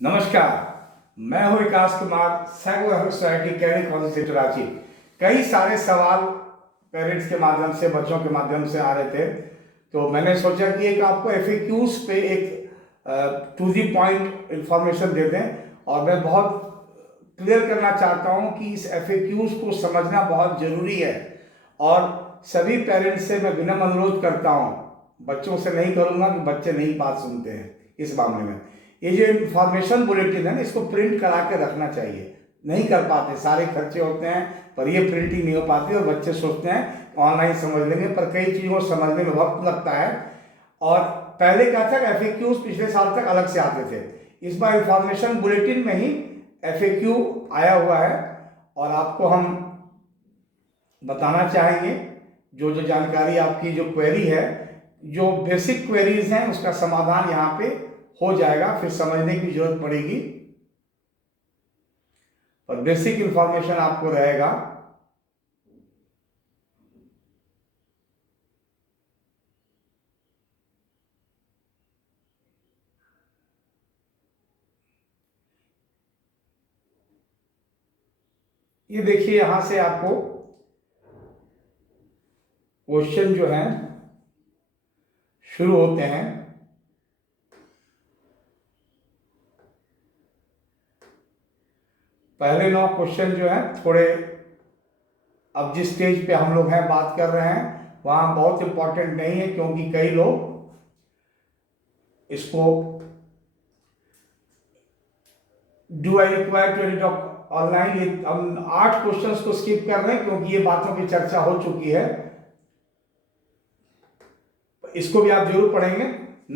नमस्कार, मैं हूं Vikas Kumar, psycho society career council Ranchi. कई सारे सवाल पेरेंट्स के माध्यम से, बच्चों के माध्यम से आ रहे थे, तो मैंने सोचा कि एक आपको एफएक्यूज पे एक टू दी पॉइंट इंफॉर्मेशन दे दें। और मैं बहुत क्लियर करना चाहता हूं कि इस एफएक्यूज को समझना बहुत जरूरी है। और सभी पेरेंट्स से मैं विनम्र अनुरोध करता हूं, बच्चों से नहीं करूंगा कि बच्चे नहीं बात सुनते हैं। इस मामले में ये जो इंफॉर्मेशन बुलेटिन है ना, इसको प्रिंट करा के रखना चाहिए। नहीं कर पाते, सारे खर्चे होते हैं, पर ये प्रिंटिंग नहीं हो पाती और बच्चे सोचते हैं ऑनलाइन समझ लेंगे, पर कई चीज़ों को समझने में वक्त लगता है। और पहले क्या था, एफएक्यूज पिछले साल तक अलग से आते थे। इस बार इंफॉर्मेशन बुलेटिन में ही एफएक्यू आया हुआ है और आपको हम बताना चाहेंगे जो जो जानकारी, आपकी जो क्वेरी है, जो बेसिक क्वेरीज हैं, उसका समाधान यहाँ पे हो जाएगा। फिर समझने की जरूरत पड़ेगी, पर बेसिक इंफॉर्मेशन आपको रहेगा। ये देखिए, यहां से आपको क्वेश्चन जो है शुरू होते हैं। पहले 9 क्वेश्चन जो है थोड़े, अब जिस स्टेज पे हम लोग हैं, बात कर रहे हैं, वहां बहुत इंपॉर्टेंट नहीं है, क्योंकि कई लोग इसको do I require to edit online, हम 8 क्वेश्चंस को स्किप कर रहे हैं क्योंकि ये बातों की चर्चा हो चुकी है। इसको भी आप जरूर पढ़ेंगे।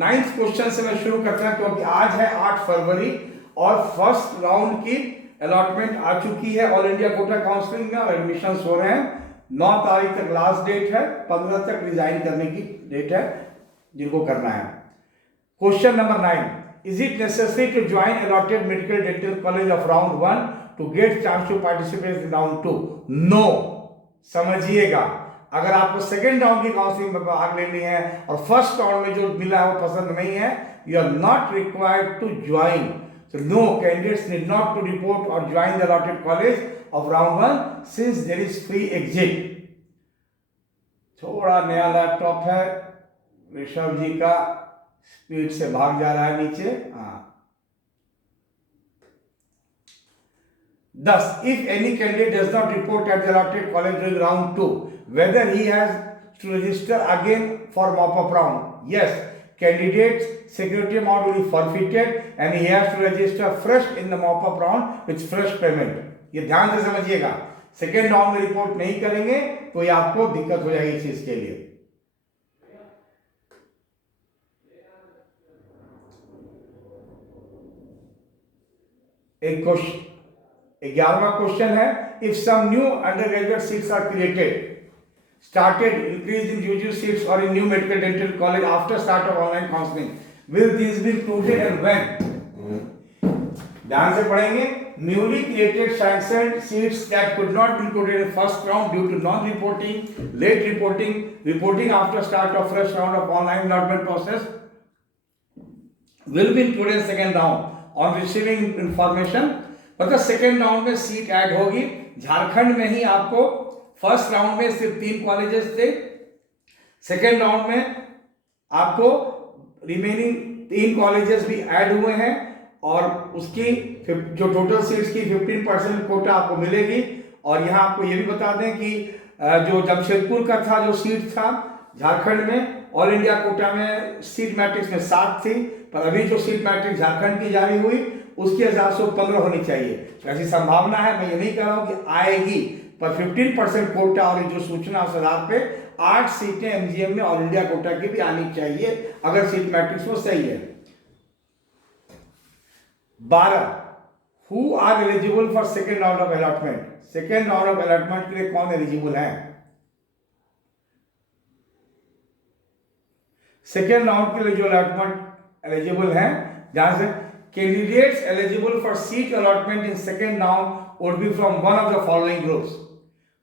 9th क्वेश्चन से मैं शुरू करता हूं, क्योंकि आज है 8 फरवरी और फर्स्ट राउंड की अलॉटमेंट आ चुकी है ऑल इंडिया कोटा काउंसलिंग में, और एडमिशन हो रहे हैं। 9 तारीख तक लास्ट डेट है, 15 तक रिजाइन करने की डेट है जिनको करना है। Question number 9, is it necessary to join allotted medical dental college of round 1 to get chance to participate in round 2? No. समझिएगा, अगर आपको सेकेंड राउंड की काउंसलिंग में भाग लेनी है और फर्स्ट राउंड में जो मिला है वो पसंद नहीं है, you are not required to join. So no, candidates need not to report or join the allotted college of round 1 since there is free exit. थोड़ा नया लैपटॉप है ऋषभ जी का, स्पीड से भाग जा रहा है नीचे। हाँ, 10. If any candidate does not report at the allotted college during round 2, whether he has to register again for mop-up round? Yes, candidate's security amount will be forfeited and he has to register fresh in the mop-up round with fresh payment. ये ध्यान से समझिएगा, second round में report नहीं करेंगे तो ये आपको दिक्कत हो जाएगी इस चीज के लिए। एक क्वेश्चन, 11वां क्वेश्चन है, if some new undergraduate seats are created, started increase in UG seats or in new medical dental college after start of online counseling, will these be included and when? ध्यान से पढ़ेंगे। newly created sanctioned seats that could not be included in first round due to non reporting, late reporting after start of fresh round of online allotment process will be included in second round on receiving information। मतलब second round में seat add होगी। झारखंड में ही आपको first round में सिर्फ 3 colleges थे, second round में आपको रिमेनिंग 3 कॉलेजेस भी ऐड हुए हैं, और उसकी जो टोटल सीट्स की 15% कोटा आपको मिलेगी। और यहाँ आपको ये भी बता दें कि जो जमशेदपुर का था, जो सीट था झारखंड में, ऑल इंडिया कोटा में सीट मैट्रिक्स में 7 थी, पर अभी जो सीट मैट्रिक्स झारखंड की जारी हुई उसके हिसाब से 15 होनी चाहिए। ऐसी संभावना है, मैं ये नहीं कह रहा हूं कि आएगी, पर 15% कोटा और जो सूचना उस आधार पे 8 सीटें एमजीएम में ऑल इंडिया कोटा की भी आनी चाहिए, अगर सीट मैट्रिक्स वो सही है। 12, who are eligible for second round of allotment? Second round of allotment के लिए कौन एलिजिबल है? सेकेंड राउंड के लिए जो अलॉटमेंट एलिजिबल है, जहां से candidates eligible for seat allotment in second round would be from one of the following groups.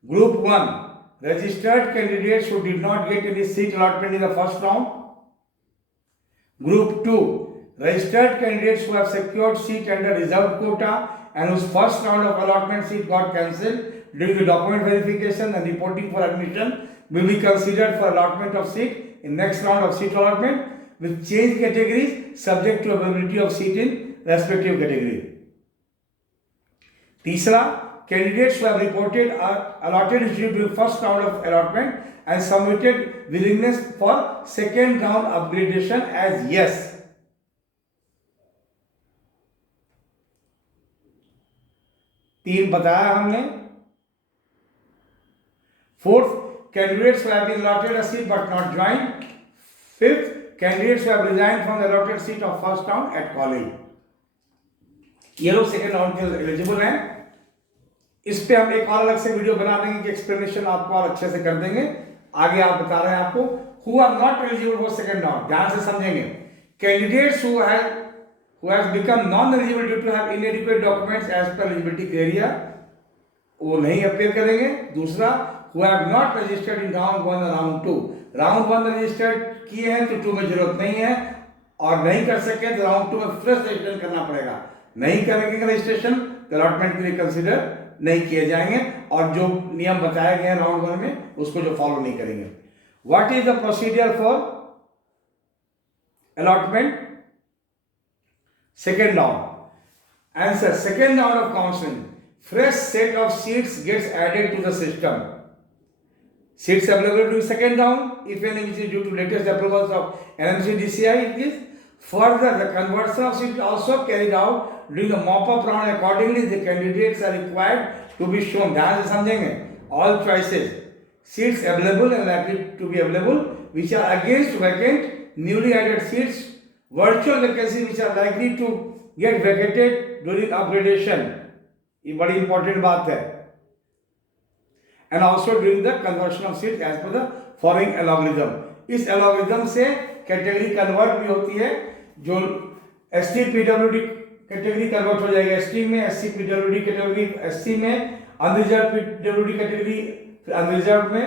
Group 1, registered candidates who did not get any seat allotment in the first round. Group 2, registered candidates who have secured seat under reserved quota and whose first round of allotment seat got cancelled during the document verification and reporting for admission will be considered for allotment of seat in next round of seat allotment with changed categories subject to availability of seat in respective category. तीसरा, candidates who have reported are allotted institute during first round of allotment and submitted willingness for second round upgradation as yes. तीन बताया हमने. Fourth, candidates who have been allotted a seat but not joined. Fifth, candidates who have resigned from the allotted seat of first round at college. ये लोग second round के eligible हैं. इस पे हम एक और अलग से वीडियो बना देंगे कि एक्सप्लेनेशन आपको और अच्छे से कर देंगे. आगे आप बता रहे हैं आपको who are not eligible for second round. ध्यान से समझेंगे. Candidates who has become non-eligible due to have inadequate documents as per eligibility criteria, वो नहीं अपेयर करेंगे. दूसरा, who have not registered in round 1 और round 2. राउंड 1 रजिस्टर्ड किए हैं तो 2 में जरूरत नहीं है, और नहीं कर सके तो राउंड 2 में फ्रेश रजिस्ट्रेशन करना पड़ेगा. नहीं करेंगे रजिस्ट्रेशन तो अलॉटमेंट के लिए कंसीडर नहीं किए जाएंगे, और जो नियम बताए गए हैं राउंड 1 में उसको जो फॉलो नहीं करेंगे. What is the procedure for allotment second round? Answer, second round of counselling, fresh set of seats gets added to the system. Seats available during second round, if any, which is due to latest approvals of NMC DCI, it is. Further, the conversion of seats also carried out during the mop-up round. Accordingly, the candidates are required to be shown. ध्यान से समझेंगे. All choices, seats available and likely to be available, which are against vacant, newly added seats, virtual vacancies which are likely to get vacated during upgradation. ये बड़ी important बात है. And also during the conversion of seat as per the following algorithm. इस algorithm से category convert भी होती है. जो एसटी पीडब्ल्यूडी कैटेगरी कन्वर्ट हो जाएगी एसटी में, एससी पीडब्ल्यूडी कैटेगरी एससी में, अनरिजर्व पीडब्ल्यूडी कैटेगरी फिर अनरिजर्व में,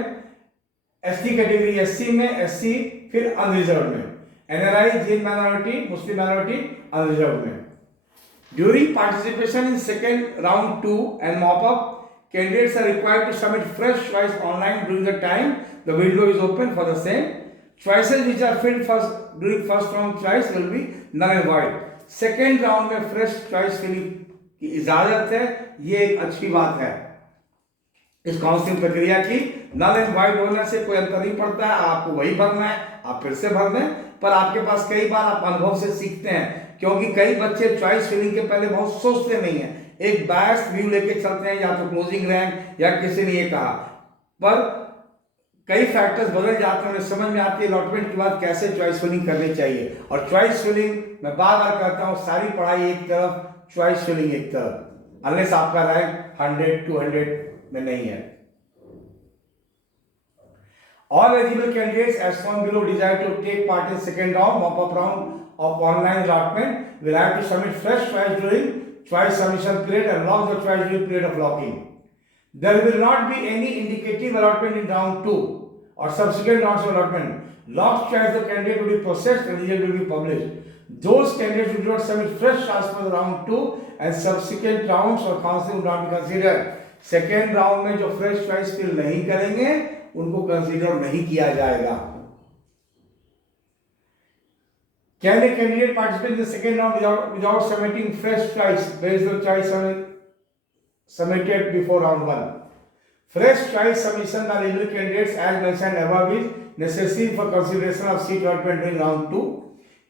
एसटी कैटेगरी एससी में, एससी फिर अनरिजर्व में, NRI, Jain minority, Muslim minority unreserved में. During participation in second round 2 and mop-up, candidates are required to submit fresh choice online during the time the window is open for the same. Choices which are filled during first round choice will be null and void. Second round में fresh choice filling की इजाजत है. ये एक अच्छी बात है इस काउंसलिंग प्रक्रिया की. नल एंड वाइड होने से कोई अंतर नहीं पड़ता है. आपको वही भरना है, आप फिर से भर दें, पर आपके पास कई बार आप अनुभव से सीखते हैं, क्योंकि कई बच्चे चॉइस फिलिंग के पहले बहुत सोचते नहीं हैं, एक बायस्ड व्यू लेके चलते हैं, या तो क्लोजिंग रैंक या किसी ने ये कहा, पर कई फैक्टर्स बदल जाते हैं. उन्हें समझ में आती है अलॉटमेंट के बाद कैसे चॉइस फिलिंग करनी चाहिए. और चॉइस फिलिंग मैं बार बार कहता हूँ, सारी पढ़ाई एक तरफ, चॉइस फिलिंग एक तरफ, अनलेस आपका रैंक 100 200 में नहीं है. All eligible candidates as shown below desire to take part in second round, mop-up round of online allotment will have to submit fresh choice during choice submission period and lock the choice during period of locking. There will not be any indicative allotment in round 2 or subsequent rounds of allotment. Locked choice of candidate will be processed and result will be published. Those candidates who do not submit fresh choice for the round 2 and subsequent rounds or counseling will not be considered. Second round में जो fresh choice fill नहीं करेंगे उनको consider नहीं किया जाएगा. Can a candidate participate in the second round without submitting fresh choice based on choice submitted before round 1? Fresh choice submission by eligible candidates as mentioned above is necessary for consideration of seat allotment during round 2.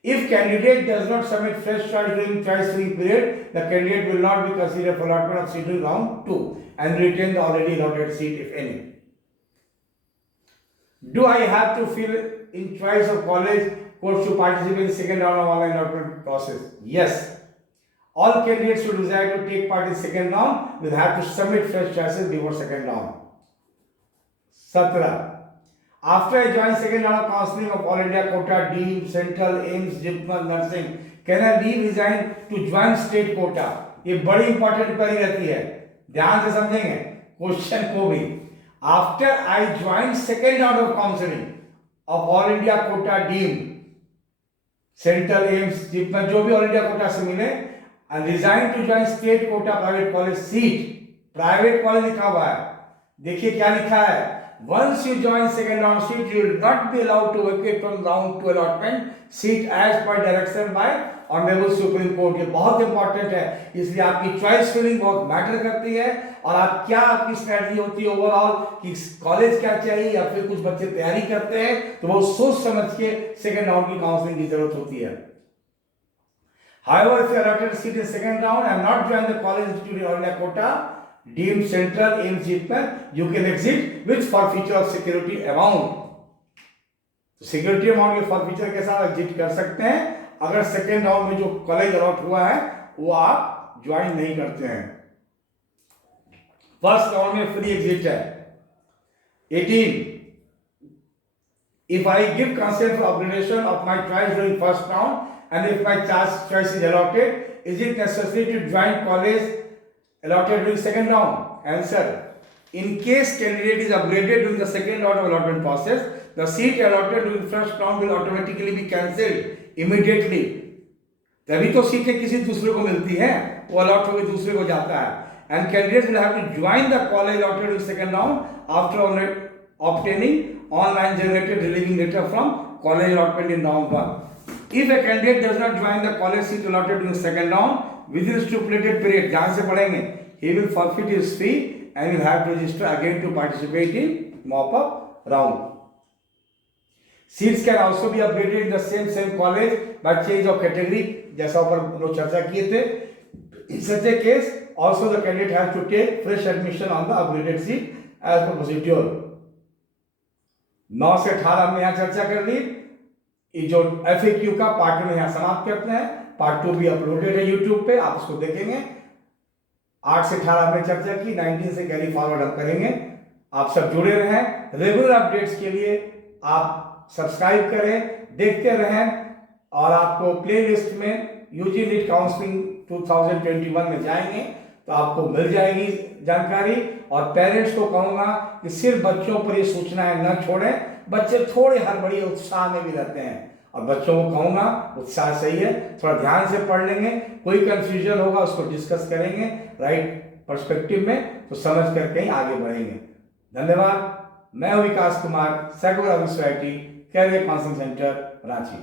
If candidate does not submit fresh choice during choice filling period, the candidate will not be considered for allotment of seat during round 2 and retain the already allotted seat if any. Do I have to fill in choice of college course to participate in second round of online allotment process? Yes. All candidates who desire to take part in second round will have to submit fresh choices before second round. 17. After I join second round of counseling of All India quota, DEAM, Central, AIMS, JIPMER, Nursing, can I resign to join state quota? ये बड़ी important query रहती है, ध्यान से समझेंगे question को भी. After I join second round of counseling of All India quota DEAM, central AIIMS जितना जो भी ऑल इंडिया कोटा से मिले, and resign to join state quota private college seat, private college लिखा हुआ है, देखिए क्या लिखा है, once you join second round seat you will not be allowed to vacate from round 2 allotment seat as per direction by honorable supreme court। ये बहुत important है, इसलिए आपकी चॉइस फिलिंग बहुत मैटर करती है, और आप क्या आपकी स्ट्रेटजी होती है ओवरऑल कि कॉलेज क्या चाहिए, या फिर कुछ बच्चे तैयारी करते हैं तो वो सोच समझ के सेकंड राउंड की काउंसलिंग की जरूरत होती है। However, if you are allotted a seat in second round and not join the college institute in all India quota deemed central AIIMS जीतकर, you can exit with forfeiture of security amount। तो security amount के forfeiture के साथ exit कर सकते हैं अगर second round में जो कॉलेज अलॉट हुआ है वो आप ज्वाइन नहीं करते हैं। फर्स्ट राउंड में फ्री एग्जिट है। 18, if I give consent for upgradation of my choice during first round and if my choice is allotted, is it necessary to join college allotted during second round? Answer: in case candidate is upgraded during the second round of allotment process, the seat allotted during first round will automatically be cancelled immediately। तभी तो सीटें किसी दूसरे को मिलती हैं, वो allot होकर दूसरे को जाता है। And candidates will have to join the college allotted during second round after obtaining online generated relieving letter from college allotment in round 1। If a candidate does not join the college seat allotted during second round within stipulated period, जहाँ से पढ़ेंगे, he will forfeit his fee and will have to register again to participate in mop-up round। Seats can also be upgraded in the same college by change of category, जैसा ऊपर हम लोग चर्चा किए थे। In such a case, also the candidate has to take fresh admission on the upgraded seat as per procedure। 9 से 18 हमने यहाँ चर्चा कर ली। ये जो FAQ का पार्ट में यहाँ समाप्त करते हैं, पार्ट 2 भी अपलोडेड है यूट्यूब पे, आप उसको देखेंगे। 8 से 18 हमने चर्चा की, 19 से कैरी फॉरवर्ड हम करेंगे। आप सब जुड़े रहें, रेगुलर अपडेट्स के लिए आप सब्सक्राइब करें, देखते रहें, और आपको प्लेलिस्ट में यूजी नीट काउंसलिंग 2021 में जाएंगे तो आपको मिल जाएगी जानकारी। और पेरेंट्स को कहूँगा कि सिर्फ बच्चों पर ये सूचनाएं न छोड़ें, बच्चे थोड़े हड़बड़ी उत्साह में भी रहते हैं, और बच्चों को कहूँगा उत्साह सही है, थोड़ा ध्यान से पढ़ लेंगे, कोई कंफ्यूजन होगा उसको डिस्कस करेंगे राइट पर्सपेक्टिव में, तो समझ कर कहीं आगे बढ़ेंगे। धन्यवाद। मैं हूं Vikas Kumar, secular society career counselling centre Ranchi.